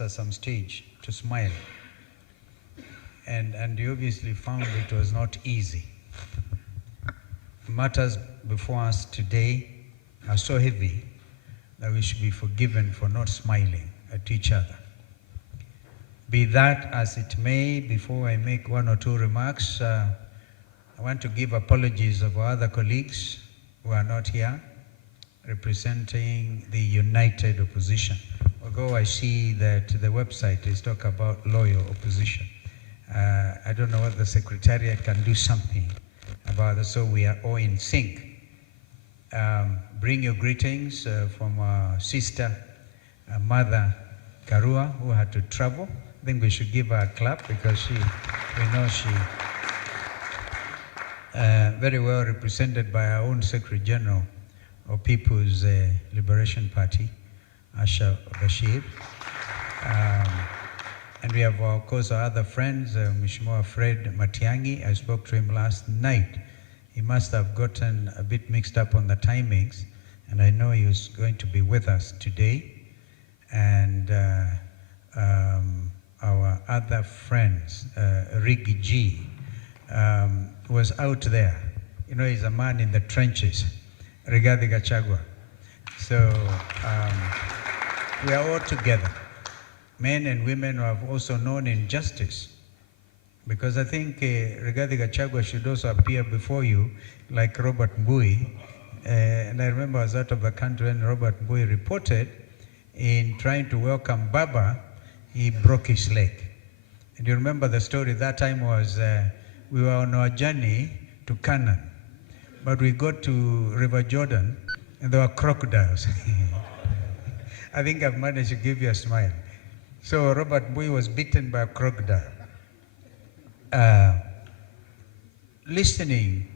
at some stage to smile. And you obviously found it was not easy. Matters before us today are so heavy that we should be forgiven for not smiling at each other. Be that as it may, before I make one or two remarks, I want to give apologies of our other colleagues who are not here, representing the united opposition. Although I see that the website is talking about loyal opposition. I don't know whether the Secretariat can do something about it, so we are all in sync. Bring your greetings from our sister, Mother Karua, who had to travel. I think we should give her a clap because we know she very well represented by our own Secretary General of People's Liberation Party, Asha Bashir. And we have, of course, our other friends, Mheshimiwa Fred Matiang'i. I spoke to him last night. He must have gotten a bit mixed up on the timings, and I know he was going to be with us today. And our other friends, Ricky G, was out there. You know, he's a man in the trenches, Rigathi Gachagua. So we are all together. Men and women who have also known injustice. Because I think Rigathi Gachagua should also appear before you like Robert Mbui. And I remember I was out of the country when Robert Mbui reported in trying to welcome Baba, he broke his leg. And you remember the story that time was we were on our journey to Canaan, but we got to River Jordan and there were crocodiles. I think I've managed to give you a smile. So Robert Mbui was bitten by a crocodile. Listening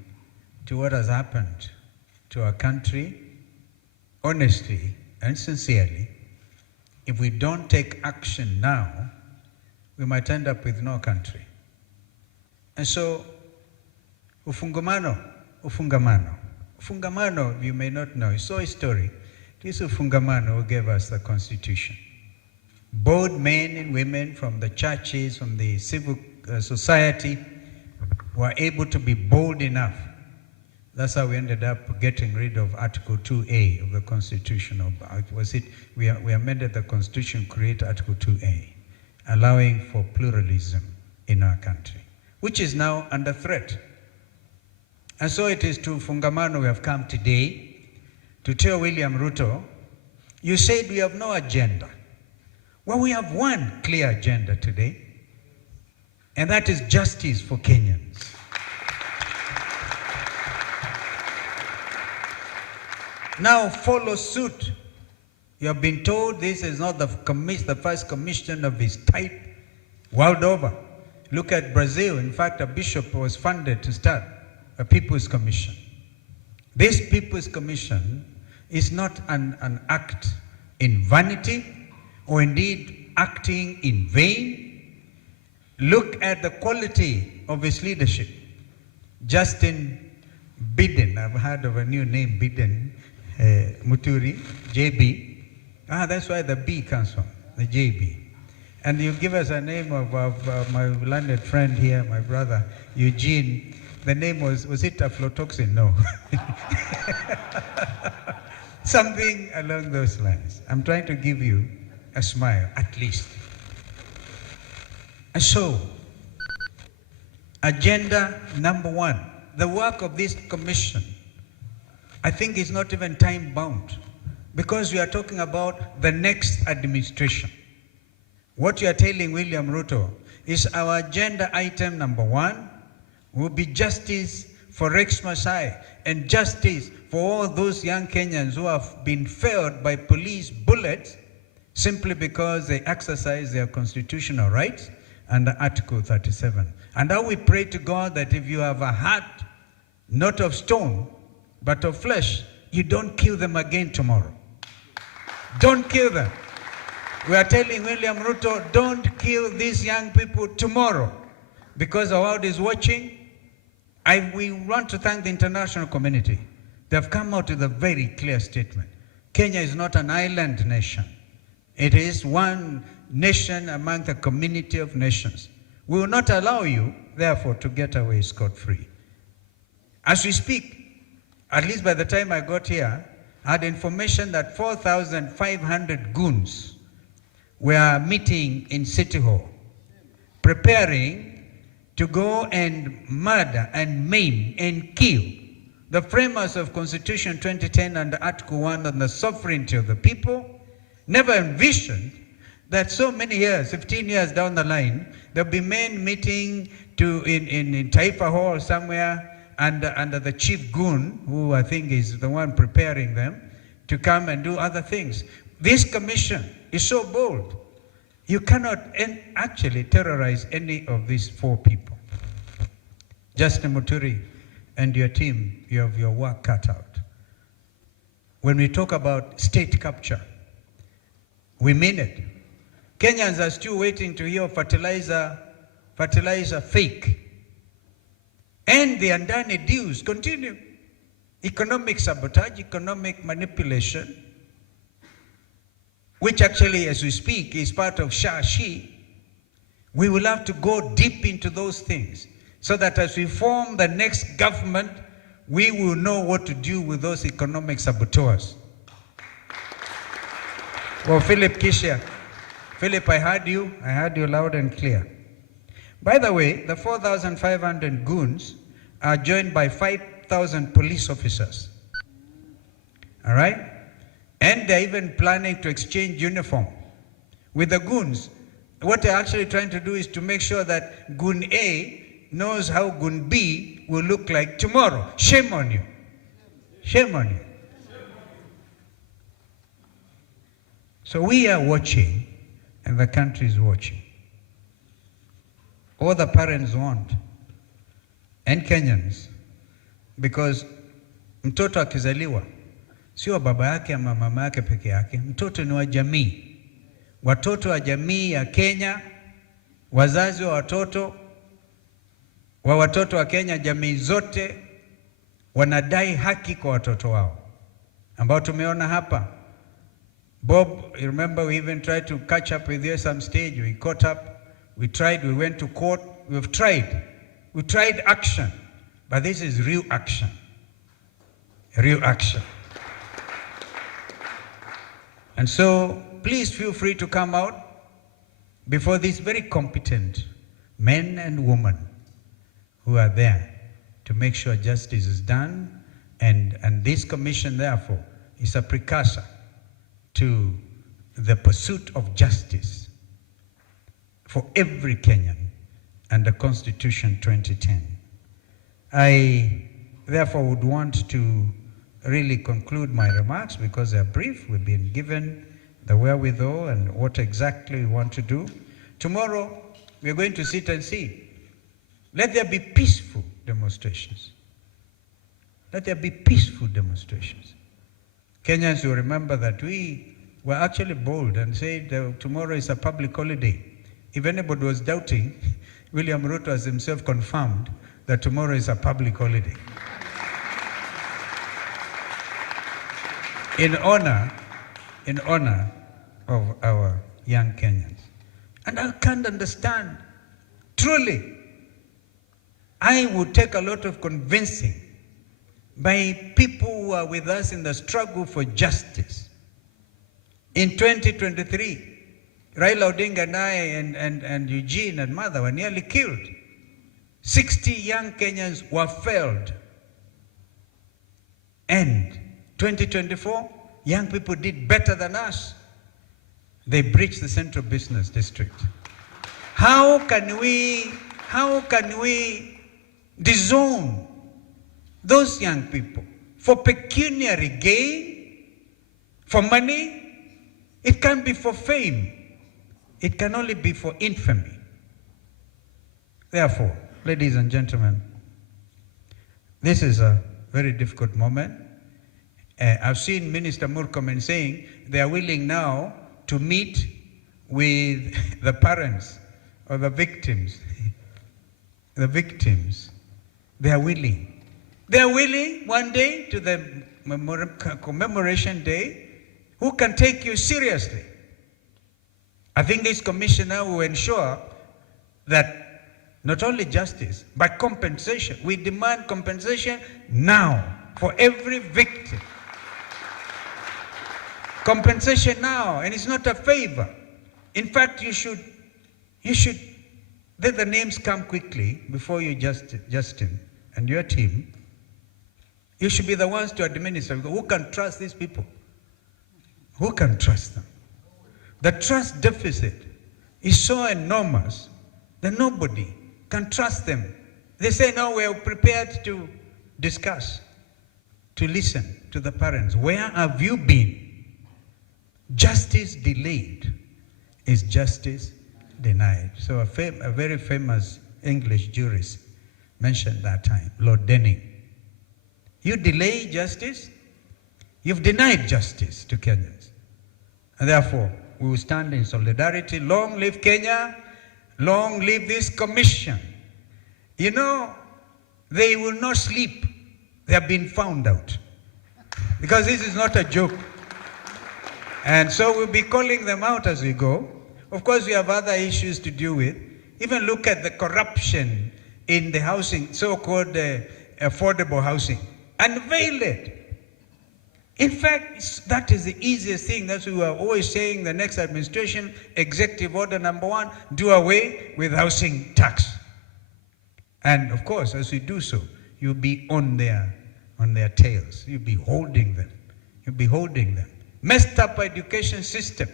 to what has happened to our country, honestly and sincerely, if we don't take action now, we might end up with no country. And so, ufungamano, you may not know, it's so historic. This ufungamano who gave us the Constitution. Both men and women from the churches, from the civil society, were able to be bold enough. That's how we ended up getting rid of Article 2A of the Constitution. We amended the Constitution to create Article 2A, allowing for pluralism in our country, which is now under threat. And so it is to Fungamano we have come today to tell William Ruto, you said we have no agenda. Well, we have one clear agenda today, and that is justice for Kenyans. Now follow suit. You have been told this is not the first commission of its type world over. Look at Brazil. In fact, a bishop was funded to start a People's Commission. This People's Commission is not an act in vanity or indeed acting in vain. Look at the quality of his leadership. Justin Biden, I've heard of a new name, Biden, Muturi, JB. That's why the B comes from, the JB. And you give us a name of my learned friend here, my brother, Eugene. The name was it aflatoxin? No. Something along those lines. I'm trying to give you a smile, at least. And so, agenda number one, the work of this commission, I think is not even time bound, because we are talking about the next administration. What you are telling William Ruto is our agenda item number one will be justice for Rex Masai and justice for all those young Kenyans who have been failed by police bullets simply because they exercise their constitutional rights under Article 37. And now we pray to God that if you have a heart not of stone, but of flesh, you don't kill them again tomorrow. Don't kill them. We are telling William Ruto, don't kill these young people tomorrow, because the world is watching. We want to thank the international community. They have come out with a very clear statement. Kenya is not an island nation. It is one nation, among the community of nations. We will not allow you, therefore, to get away scot-free. As we speak, at least by the time I got here, I had information that 4,500 goons were meeting in City Hall, preparing to go and murder and maim and kill the framers of Constitution 2010 and Article 1 on the sovereignty of the people. Never envisioned that so many years, 15 years down the line, there'll be men meeting in Taifa Hall somewhere under the chief goon, who I think is the one preparing them, to come and do other things. This commission is so bold. You cannot actually terrorize any of these four people. Justin Muturi and your team, you have your work cut out. When we talk about state capture, we mean it. Kenyans are still waiting to hear fertilizer fake. And the Andani dues continue. Economic sabotage, economic manipulation, which actually, as we speak, is part of Shashi. We will have to go deep into those things so that as we form the next government, we will know what to do with those economic saboteurs. Well, Philip Kishia, Philip, I heard you loud and clear. By the way, the 4,500 goons are joined by 5,000 police officers. All right? And they're even planning to exchange uniform with the goons. What they're actually trying to do is to make sure that Goon A knows how Goon B will look like tomorrow. Shame on you. Shame on you. So we are watching, and the country is watching. All the parents want, and Kenyans, because mtoto akizaliwa sio baba yake ama mama yake peke yake, mtoto ni wa jamii. Watoto wa jamii ya Kenya, wazazi wa watoto wa Kenya, jamii zote wanadai haki kwa watoto wao, ambao tumeona hapa. Bob, you remember we even tried to catch up with you at some stage. We caught up, we went to court, we tried action, but this is real action. Real action. And so, please feel free to come out before these very competent men and women who are there to make sure justice is done. And this commission, therefore, is a precursor to the pursuit of justice for every Kenyan under Constitution 2010. I, therefore, would want to really conclude my remarks because they're brief. We've been given the wherewithal and what exactly we want to do. Tomorrow, we're going to sit and see. Let there be peaceful demonstrations. Let there be peaceful demonstrations. Kenyans will remember that we were actually bold and said tomorrow is a public holiday. If anybody was doubting, William Ruto has himself confirmed that tomorrow is a public holiday. In honor of our young Kenyans. And I can't understand, truly, I would take a lot of convincing by people who are with us in the struggle for justice. In 2023, Raila Odinga and I and Eugene and Mother were nearly killed. 60 young Kenyans were felled. And 2024, young people did better than us. They breached the Central Business District. How can we disown those young people for pecuniary gain, for money? It can't be for fame. It can only be for infamy. Therefore, ladies and gentlemen, this is a very difficult moment. I've seen Minister Murkomen saying they are willing now to meet with the parents of the victims. The victims, they are willing. They are willing one day to the commemoration day. Who can take you seriously I think this commission now will ensure that not only justice, but compensation. We demand compensation now for every victim. Compensation now, and it's not a favor. In fact, you should let the names come quickly before you, Justin, and your team. You should be the ones to administer. Who can trust these people? Who can trust them? The trust deficit is so enormous that nobody can trust them. They say, no, we're prepared to discuss, to listen to the parents. Where have you been? Justice delayed is justice denied. So a very famous English jurist mentioned that time, Lord Denning. You delay justice, you've denied justice to Kenyans. And therefore, we will stand in solidarity. Long live Kenya, long live this commission. You know, they will not sleep. They have been found out. Because this is not a joke. And so we'll be calling them out as we go. Of course, we have other issues to deal with. Even look at the corruption in the housing, so-called affordable housing. Unveil it. In fact, that is the easiest thing. That's what we are always saying, the next administration, executive order number 1, do away with housing tax. And of course, as we do so, you'll be on their tails. You'll be holding them. You'll be holding them. Messed up education system.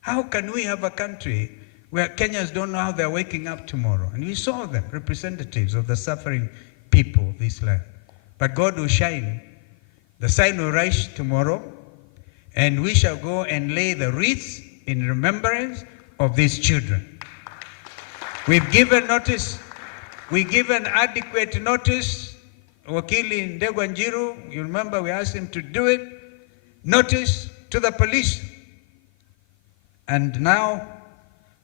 How can we have a country where Kenyans don't know how they're waking up tomorrow? And we saw them, representatives of the suffering people of this land. But God will shine. The sun will rise tomorrow, and we shall go and lay the wreaths in remembrance of these children. We've given notice. We've given adequate notice. Wakili Ndegwanjiru, you remember we asked him to do it. Notice to the police. And now,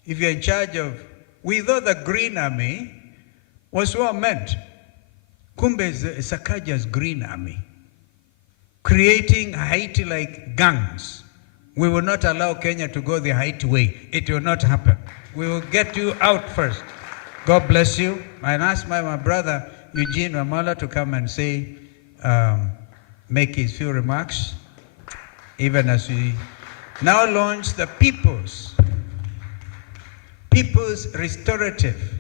if you're in charge of, we thought the Green Army was what meant. Kumbe is Sakaja's Green Army, creating Haiti-like gangs. We will not allow Kenya to go the Haiti way. It will not happen. We will get you out first. God bless you. And ask my brother Eugene Wamala to come and say, make his few remarks, even as we now launch the People's Restorative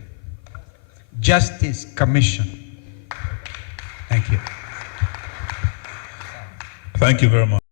Justice Commission. Thank you. Thank you very much.